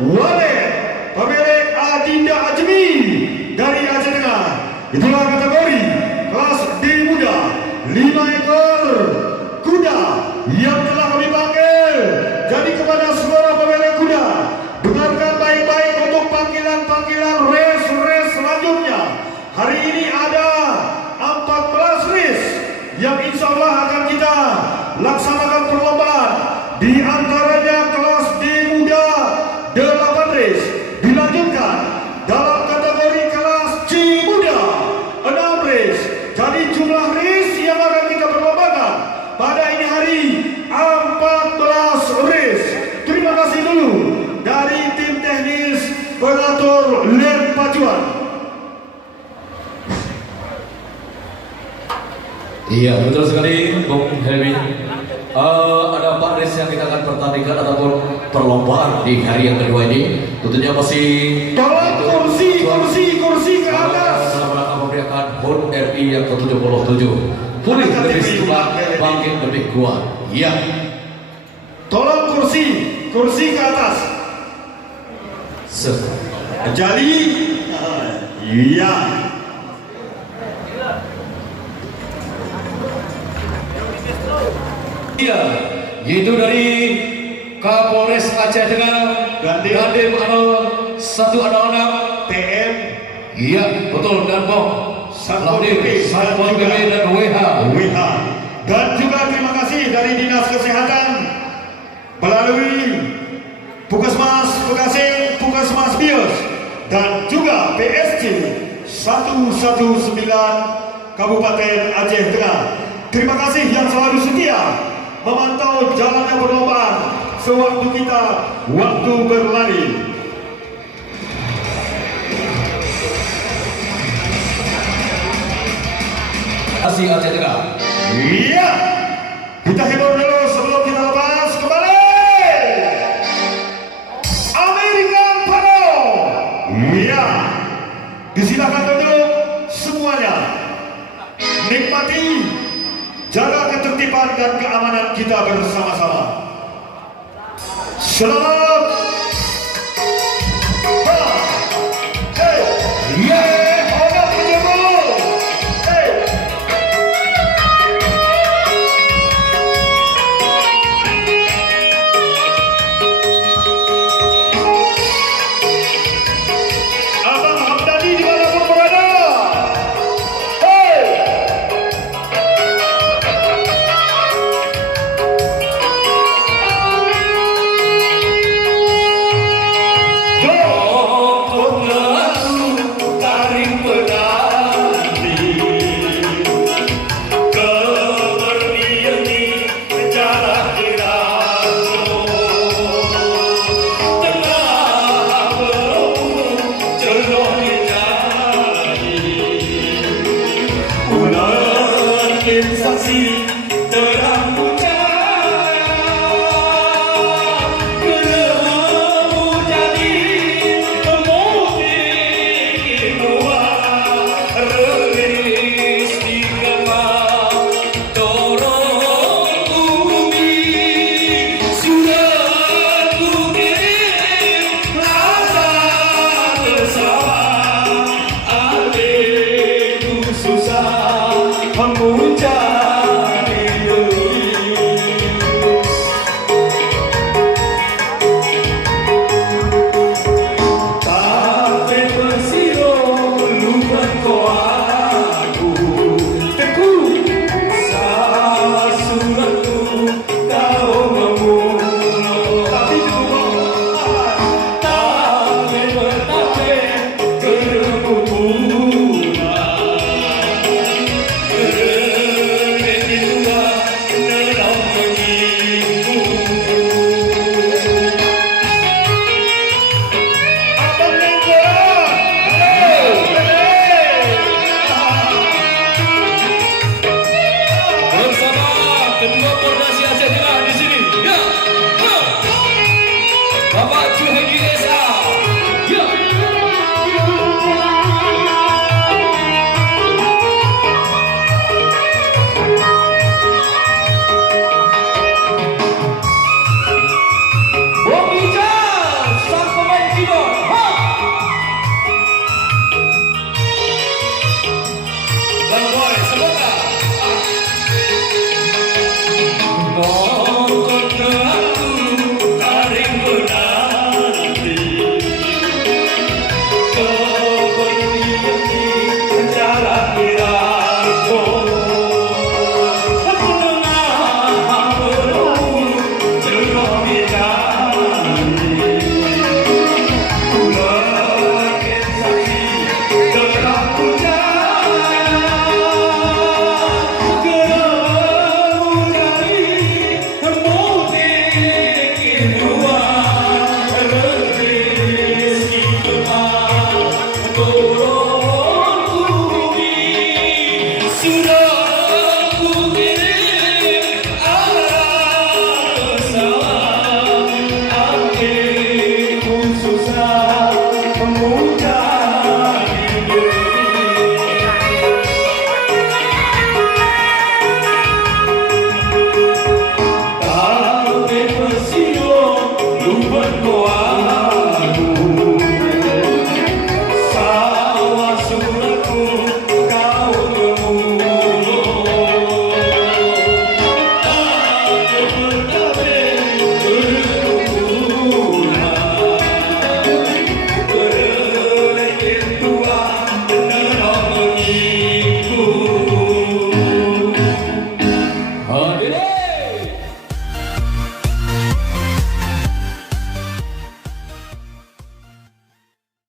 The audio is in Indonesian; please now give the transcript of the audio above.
Walet pemilik Adinda Ajmi dari Aceh Tengah. Itulah kategori kelas D muda 5 ekor kuda yang telah kami panggil. Jadi kepada seluruh pemilik kuda, dengarkan baik-baik untuk panggilan-panggilan race selanjutnya. Hari ini ada 14 race yang insya Allah akan kita laksanakan perlombaan. Di antaranya kelas D muda 8 race, dilanjutkan dalam kategori kelas C muda 6 race. Jadi jumlah race yang akan kita perlombakan pada ini hari 14 race. Terima kasih dulu dari tim teknis pengatur lem pacuan. Iya, betul sekali Bung Helmi. Ada 4 race yang kita akan pertandingkan ataupun perlombaan di hari yang kedua ini. Tentunya masih tolong kursi ke atas. Dalam rangka memberikan HUT RI yang ke-77. Pulih lebih semangat, bangkit lebih kuat. Iya. Tolong kursi ke atas. Jadi, iya. Iya, yaitu dari Kapolres Aceh Tengah, Dandim 166 TM. Iya, betul, dan Bom Satpol PP dan WH. Dan juga terima kasih dari Dinas Kesehatan melalui Puskesmas Bekasi, Puskesmas Bios, dan juga PSC 119 Kabupaten Aceh Tengah. Terima kasih yang selalu setia memantau jalannya perlombaan sewaktu kita waktu berlari. Asih Aceh Tengah. Iya, kita hibur dulu sebelum kita lepas kembali. American Pano. Iya, disilakan duduk semuanya. Nikmati, jaga ketertiban dan keamanan kita bersama-sama. Selamat. selalu berdoa